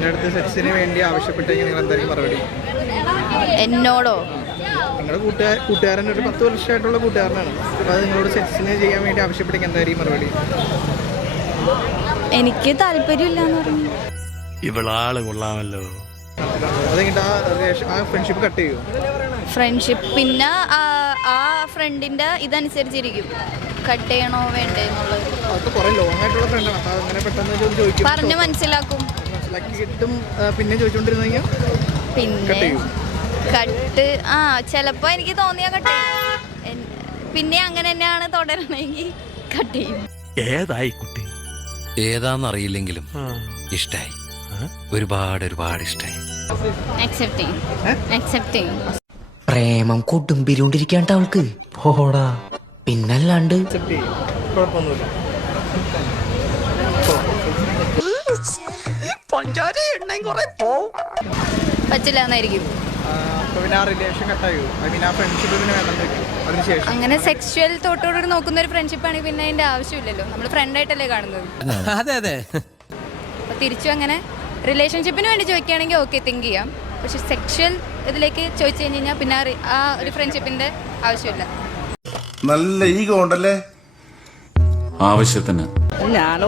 നിങ്ങളുടെ സെക്സിന് വേണ്ടി ആവശ്യപ്പെട്ടെങ്കിൽ നിങ്ങൾ എന്തായാലും മറുപടി? എന്നോടോ? നിങ്ങളുടെ കൂട്ടുകാരൻ ഒരു 10 വർഷമായിട്ടുള്ള കൂട്ടുകാരനാണ്. അപ്പോൾ അത് നിങ്ങളോട് സെക്സിന് ചെയ്യാൻ വേണ്ടി ആവശ്യപ്പെട്ടെങ്കിൽ എന്തായാലും മറുപടി? എനിക്ക് താല്പര്യമില്ലാന്ന് പറഞ്ഞു. ഇവളാള് കൊള്ളാമല്ലോ. അത് കഴിഞ്ഞിട്ട് ആ ഫ്രണ്ട്ഷിപ്പ് കട്ട് ചെയ്യുമോ? ഫ്രണ്ട്ഷിപ്പ് പിന്നെ ആ ഫ്രണ്ടിന്റെ ഇതനുസരിച്ചിരിക്കും കട്ട് ചെയ്യണോ വേണ്ടേ എന്നുള്ളത്. അതൊക്കെ കുറേ ലോങ് ആയിട്ടുള്ള ഫ്രണ്ടാണ്. അപ്പോൾ അങ്ങനെ പെട്ടെന്ന് ചോദിക്കും, പറഞ്ഞ് മനസ്സിലാക്കും. മനസ്സിലാക്കി കിട്ടും. പിന്നെ ചോദിച്ചുകൊണ്ടിരുന്നെങ്കിൽ പിന്നെ കട്ട് ചിലപ്പോ എനിക്ക് തോന്നിയാ കട്ട് ചെയ്യും. പിന്നെ അങ്ങനെ തന്നെയാണ് തുടരണമെങ്കിൽ കട്ട് ചെയ്യും. ഏതായി കുട്ടി? ഏതാന്നറിയില്ലെങ്കിലും ഇഷ്ടായി. ഒരുപാട് ഇഷ്ടായി. പ്രേമം കൊടുമ്പിരിക്കൊണ്ടിരിക്കാണ്ട് അവൾക്ക് പോടാ. പിന്നല്ലാണ്ട് കുഴപ്പമൊന്നുമില്ല. പറ്റില്ല എന്നായിരിക്കും. അപ്പോൾ പിന്നെ ആ റിലേഷൻ കട്ടായോ? ആ ഫ്രണ്ട്ഷിപ്പ് പിന്നെ വേണ്ടെന്ന് വെക്കും. അതിനുശേഷം അങ്ങനെ സെക്ഷ്വൽ തോട്ടോട് നോക്കുന്ന ഒരു ഫ്രണ്ട്ഷിപ്പ് ആണെങ്കിൽ പിന്നെ അതിന്റെ ആവശ്യമില്ലല്ലോ. നമ്മൾ ഫ്രണ്ടായിട്ടല്ലേ കാണുന്നത്. അതെ അപ്പോൾ തിരിച്ചു അങ്ങനെ റിലേഷൻഷിപ്പിന് വേണ്ടി ചോദിക്കുകയാണെങ്കിൽ ഓക്കെ തിങ്ക് ചെയ്യാം. പക്ഷെ സെക്ഷൽ ഇതിലേക്ക് ചോദിച്ചു കഴിഞ്ഞാൽ പിന്നെ ആ ഒരു ഫ്രണ്ട്ഷിപ്പിന്റെ ആവശ്യമില്ല. നല്ല ഈഗോ ഉണ്ടല്ലേ ആവശ്യത്തിന്. ഞാൻ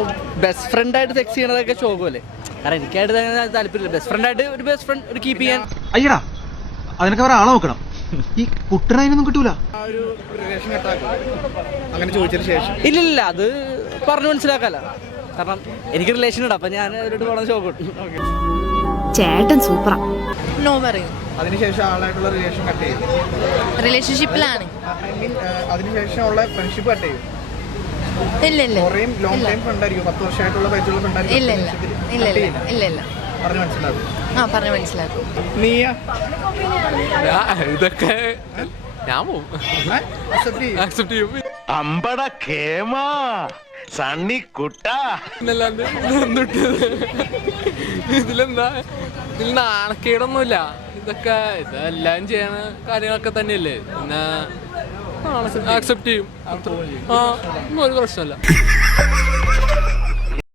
ബെസ്റ്റ് ഫ്രണ്ടായിട്ട് സെക്സ് ചെയ്യണതൊക്കെ ശോകമല്ലേ? കാരണം എനിക്കായിട്ട് അങ്ങനെ താല്പര്യമില്ല. ബെസ്റ്റ് ഫ്രണ്ടായിട്ട് ഒരു ബെസ്റ്റ് ഫ്രണ്ട് ഒരു കീപ്പ് ചെയ്യാൻ. അയ്യടാ അതിനൊക്കെ വേറെ ആളെ നോക്കണം. ഈ കുട്ടനൊന്നും കിട്ടൂല. ആ ഒരു റിലേഷൻ കട്ടാക്കും അങ്ങനെ ചോദിച്ചതിന് ശേഷം? ഇല്ല അത് പറഞ്ഞു മനസ്സിലാക്കാല്ല. കാരണം എനിക്ക് റിലേഷൻ ഉണ്ട്. അപ്പൊ ഞാൻ അവരോട് വളരെ ശോകം. ചേട്ടൻ സൂപ്പറാ. നോ പറയും. അതിനുശേഷം ആളായിട്ടുള്ള റിലേഷൻ കട്ട് ചെയ്യും. റിലേഷൻഷിപ്പിലാണ്. അതിനുശേഷമുള്ള ഫ്രണ്ട്ഷിപ്പ് കട്ട് ചെയ്യും. ഇല്ല ലോങ് ടൈം ഫ്രണ്ടായിരിക്കും. 10 വർഷമായിട്ടുള്ള പരിചയമുള്ള ഫ്രണ്ടായിരിക്കും. ഇല്ല പറഞ്ഞു മനസ്സിലാക്കും. പറഞ്ഞു മനസ്സിലാക്കും. നീയാ? ഇതൊക്കെ ഞാൻ പോവും. അക്സെപ്റ്റ് ചെയ്യും. അമ്പട കേമാ സണ്ണി കുട്ട. എന്നല്ലാണ്ട് ഇതിലെന്താ? ഇതിൽ നാണക്കേടൊന്നുമില്ല. ഇതെല്ലാം ചെയ്യണ കാര്യങ്ങളൊക്കെ തന്നെയല്ലേ. പിന്നെ ആക്സെപ്റ്റ് ചെയ്യും. ഒരു പ്രശ്നമല്ല.